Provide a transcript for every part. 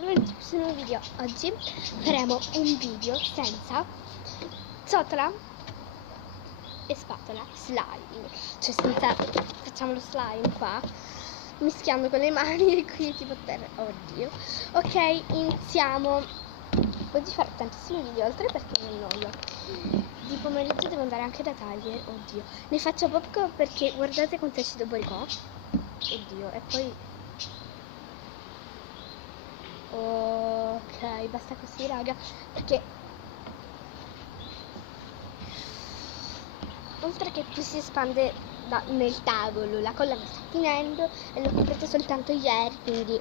Benvenuti video. Oggi faremo un video senza ciotola e spatola, slime, cioè senza, facciamo lo slime qua mischiando con le mani e qui tipo terra. Oddio. Ok, iniziamo. Oggi farò tantissimi video, oltre perché mi annoio. Di pomeriggio devo andare anche da Tiger. Oddio, ne faccio poco perché guardate quanto è uscito Boricò. Oddio, e poi ok, basta così raga, perché oltre che più si espande nel tavolo, la colla mi sta finendo e l'ho comprata soltanto ieri, quindi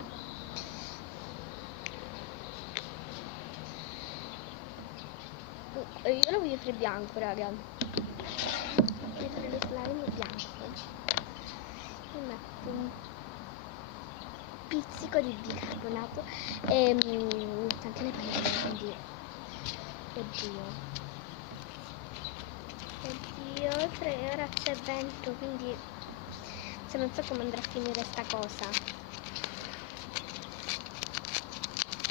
io lo voglio fare bianco raga, voglio fare lo slime bianco. Mi metto un pizzico di bicarbonato e anche le palline, quindi oddio 3 ora c'è vento, quindi se non so come andrà a finire sta cosa.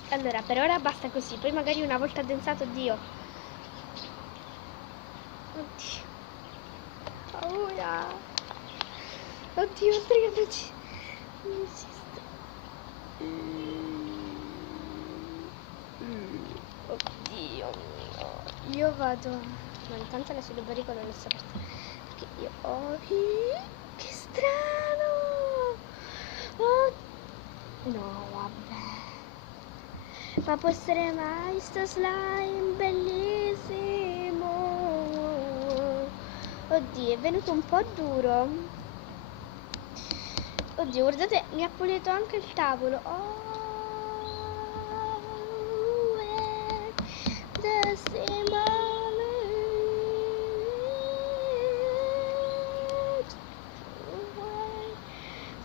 Allora per ora basta così, poi magari una volta addensato, oddio paura, oddio fregaci, non esisto. Oddio mio, io vado, ma intanto adesso devo ricordare questa parte perché io che strano, oh no vabbè, ma può essere mai sto slime bellissimo. Oddio, è venuto un po' duro. Oddio, guardate, mi ha pulito anche il tavolo. Oh,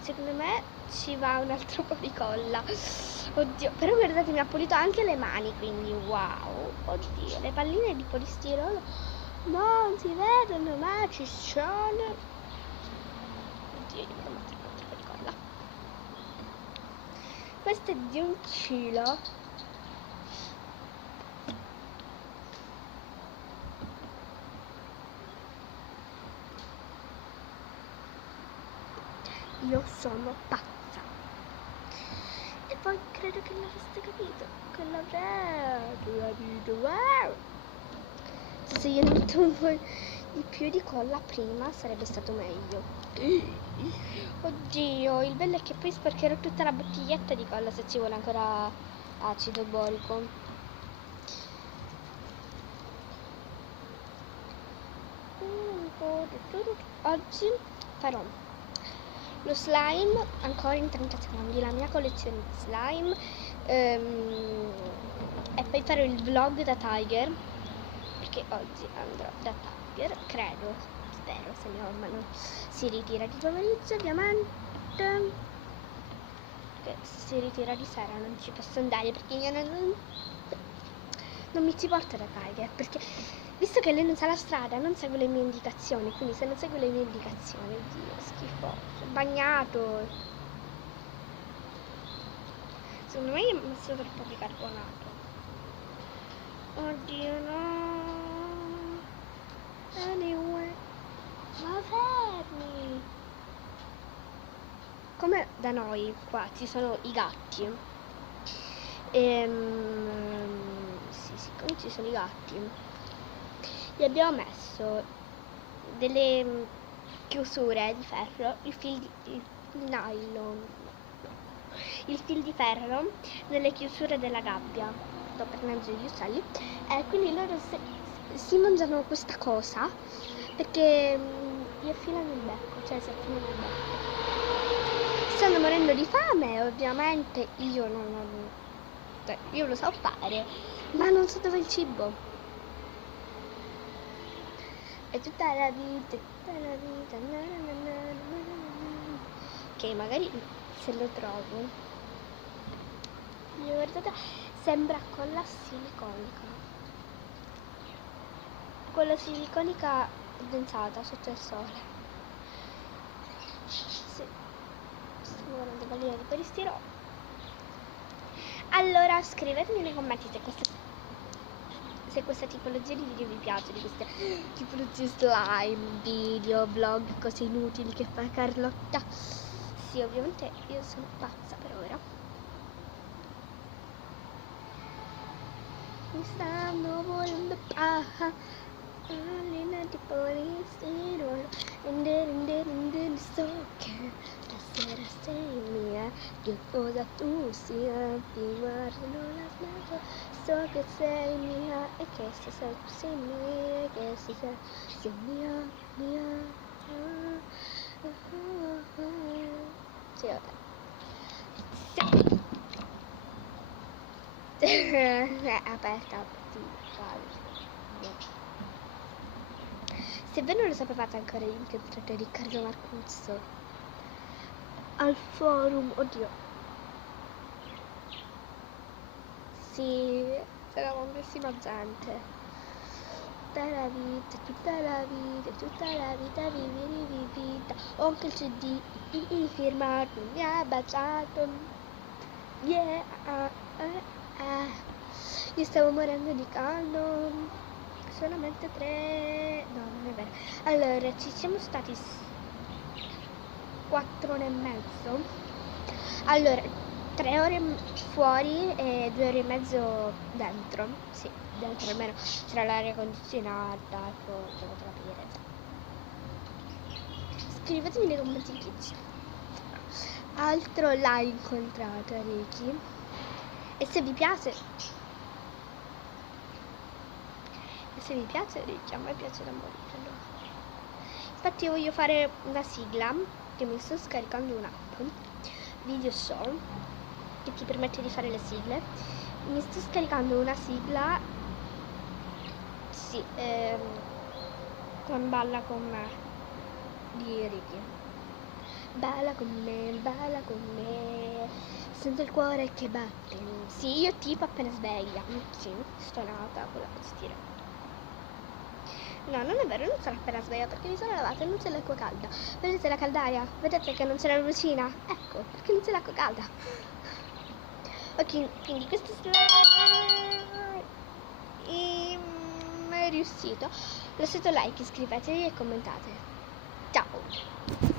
secondo me ci va un altro po' di colla. Oddio, però guardate, mi ha pulito anche le mani, quindi wow. Oddio, le palline di polistirolo non si vedono, ma ci sono. Oddio, io devo mettere un altro po' di colla. Questo è di un chilo. Io sono pazza. E poi credo che l'avreste capito. Che l'avrete capito. Wow. Se io ne metto un po' di più di colla prima sarebbe stato meglio. Oddio, il bello è che poi sporcherò tutta la bottiglietta di colla se ci vuole ancora acido borico. Oggi farò lo slime ancora in 30 secondi, la mia collezione di slime, e poi farò il vlog da Tiger, perché oggi andrò da Tiger, credo, spero, se mia mamma non si ritira di pomeriggio ovviamente, perché se si ritira di sera non ci posso andare perché io non mi ci porta da Tiger, perché visto che lei non sa la strada, non segue le mie indicazioni, quindi se non segue le mie indicazioni, oddio, schifoso, bagnato. Secondo me gli ho messo troppo bicarbonato. Oddio no. Anyway, ma fermi. Come da noi qua ci sono i gatti. Sì, siccome ci sono i gatti, gli abbiamo messo delle chiusure di ferro, il nylon, il fil di ferro nelle chiusure della gabbia, sto prendendo gli uccelli, e quindi loro si mangiano questa cosa perché gli affilano il becco, cioè si affilano il becco. Stanno morendo di fame, ovviamente io io lo so fare, ma non so dove è il cibo. È tutta la vita, che magari se lo trovo. Guardate, sembra colla siliconica addensata sotto il sole. Sì, sto guardando palline di polistirolo. Allora scrivetemi nei commenti se questa tipologia di video vi piace, di queste tipologie slime, video, vlog, cose inutili che fa Carlotta. Sì, ovviamente io sono pazza per ora. Mi stanno volendo di polistiro, so che stasera sei mia, che cosa tu sia, ti guardo non la smetto, so che sei mia e che stasera tu sei mia, che stasera sei mia. Sì, vabbè. Aperta, se voi non lo sapevate ancora, io incontrato Riccardo Marcuzzo al forum, oddio, sì, c'era tantissima gente. Tutta la vita, vivi vita, ho anche il CD, firmato, mi ha baciato, yeah, io stavo morendo di caldo, solamente 3, no non è vero, allora ci siamo stati 4 ore e mezzo, allora 3 ore fuori e 2 ore e mezzo dentro, sì, dentro almeno c'era l'aria condizionata, potete capire. Scrivetemi nei commenti chi c'è. Altro l'hai incontrato Ricky, e se vi piace Ricky, a me piace da morire. Infatti io voglio fare una sigla, che mi sto scaricando un'app, Video Show, che ti permette di fare le sigle. Mi sto scaricando una sigla, sì, con Balla con me di Ricky. Balla con me, sento il cuore che batte. Sì, io tipo appena sveglia. Sì, sto nata con la tastiera. No, non è vero, non sono appena sveglia perché mi sono lavata e non c'è l'acqua calda. Vedete la caldaia? Vedete che non c'è la lucina? Ecco, perché non c'è l'acqua calda. Ok, quindi questo slime è riuscito. Lasciate like, iscrivetevi e commentate. Ciao!